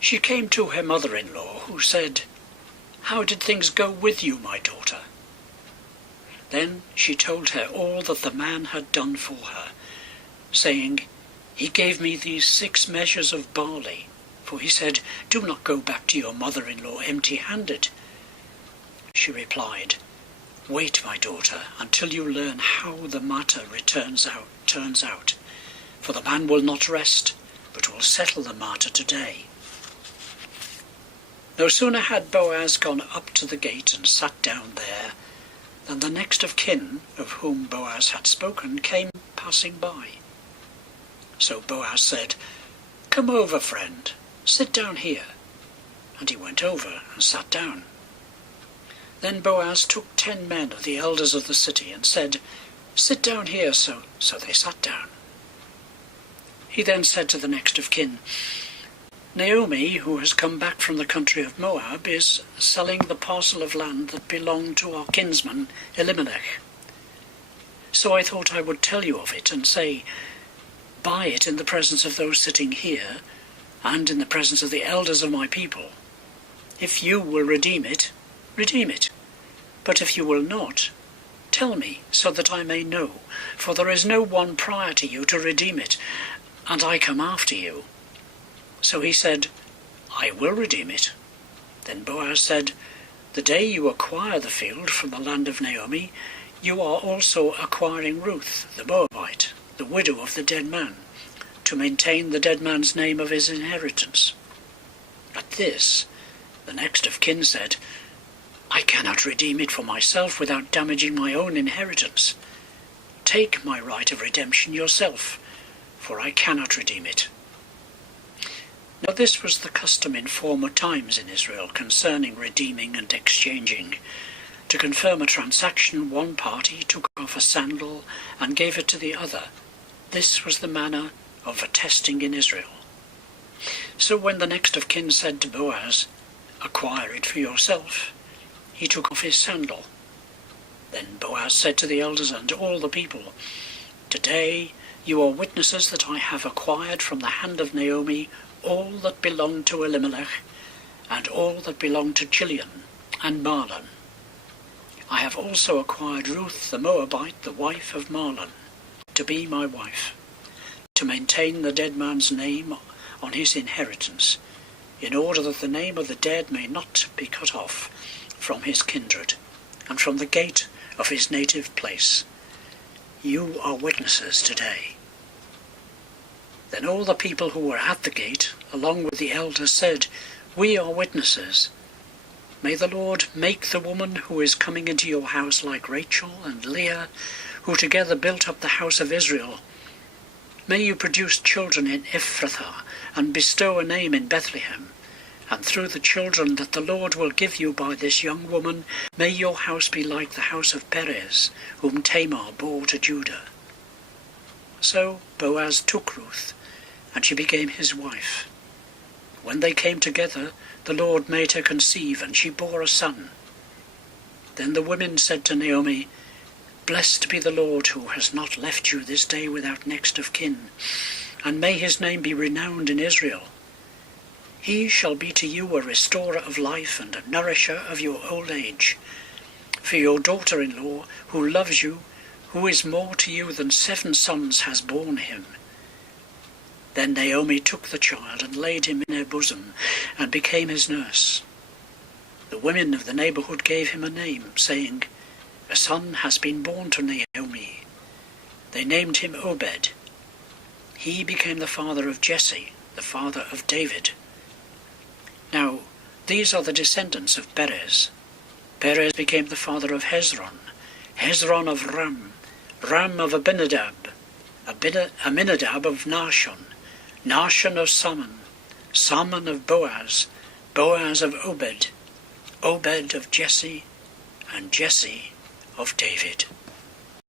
She came to her mother-in-law, who said, "How did things go with you, my daughter?" Then she told her all that the man had done for her, saying, "He gave me these 6 measures of barley, for he said, 'Do not go back to your mother-in-law empty-handed.'" She replied, "Wait, my daughter, until you learn how the matter turns out, for the man will not rest, but will settle the matter today." No sooner had Boaz gone up to the gate and sat down there, than the next of kin, of whom Boaz had spoken, came passing by. So Boaz said, "Come over, friend, sit down here." And he went over and sat down. Then Boaz took 10 men of the elders of the city and said, "Sit down here." So they sat down. He then said to the next of kin, "Naomi, who has come back from the country of Moab, is selling the parcel of land that belonged to our kinsman Elimelech. So I thought I would tell you of it and say, buy it in the presence of those sitting here and in the presence of the elders of my people. If you will redeem it, redeem it. But if you will not, tell me, so that I may know, for there is no one prior to you to redeem it, and I come after you." So he said, "I will redeem it." Then Boaz said, "The day you acquire the field from the land of Naomi, you are also acquiring Ruth, the Moabite, the widow of the dead man, to maintain the dead man's name of his inheritance." At this, the next of kin said, "I cannot redeem it for myself without damaging my own inheritance. Take my right of redemption yourself, for I cannot redeem it." Now this was the custom in former times in Israel concerning redeeming and exchanging. To confirm a transaction, one party took off a sandal and gave it to the other. This was the manner of attesting in Israel. So when the next of kin said to Boaz, "Acquire it for yourself," he took off his sandal. Then Boaz said to the elders and all the people, "Today you are witnesses that I have acquired from the hand of Naomi all that belonged to Elimelech, and all that belonged to Chilion and Mahlon. I have also acquired Ruth the Moabite, the wife of Mahlon, to be my wife, to maintain the dead man's name on his inheritance, in order that the name of the dead may not be cut off from his kindred, and from the gate of his native place. You are witnesses today." Then all the people who were at the gate, along with the elders, said, "We are witnesses. May the Lord make the woman who is coming into your house like Rachel and Leah, who together built up the house of Israel. May you produce children in Ephrathah, and bestow a name in Bethlehem. And through the children that the Lord will give you by this young woman, may your house be like the house of Perez, whom Tamar bore to Judah." So Boaz took Ruth, and she became his wife. When they came together, the Lord made her conceive, and she bore a son. Then the women said to Naomi, "Blessed be the Lord, who has not left you this day without next of kin, and may his name be renowned in Israel. He shall be to you a restorer of life and a nourisher of your old age. For your daughter-in-law, who loves you, who is more to you than 7 sons, has borne him." Then Naomi took the child and laid him in her bosom, and became his nurse. The women of the neighborhood gave him a name, saying, "A son has been born to Naomi." They named him Obed. He became the father of Jesse, the father of David. Now these are the descendants of Perez. Perez became the father of Hezron, Hezron of Ram, Ram of Abinadab, Aminadab of Nahshon, Nahshon of Salmon, Salmon of Boaz, Boaz of Obed, Obed of Jesse, and Jesse of David.